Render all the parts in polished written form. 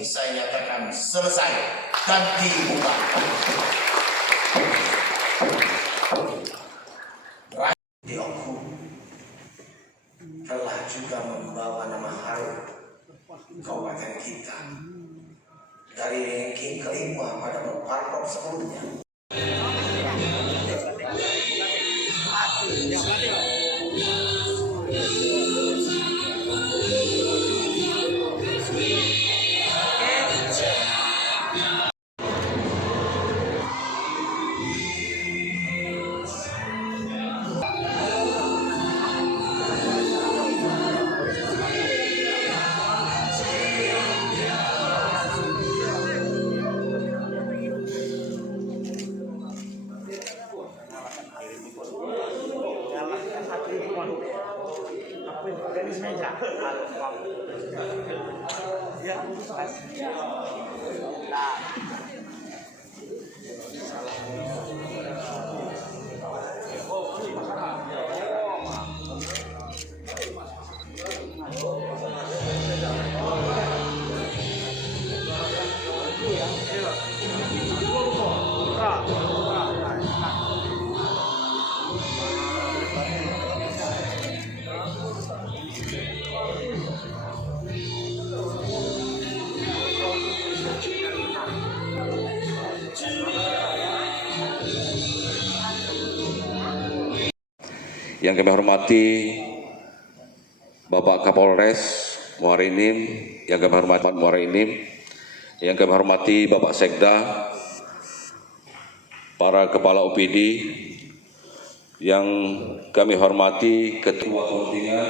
ini saya nyatakan selesai dan dibuka. Dioku telah juga membawa nama harum kabupaten kita dari ranking kelima pada parpol sebelumnya. Yang kami hormati Bapak Kapolres Muara Enim, yang kami hormati Muara Enim, yang kami hormati Bapak Sekda, para Kepala OPD, yang kami hormati Ketua Kontingen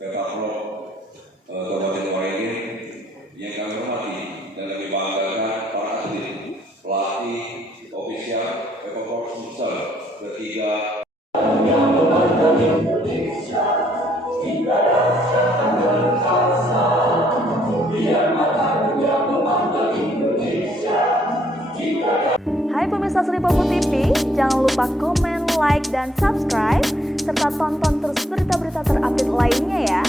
Pemprov Kabupaten Muara Enim, yang kami hormati dan kami banggakan para atlet, pelatih, ofisial, Pemprov Sumsel, ketiga. Hai pemirsa Sri Popo TV, jangan lupa komen, like, dan subscribe, serta tonton terus berita-berita terupdate lainnya ya.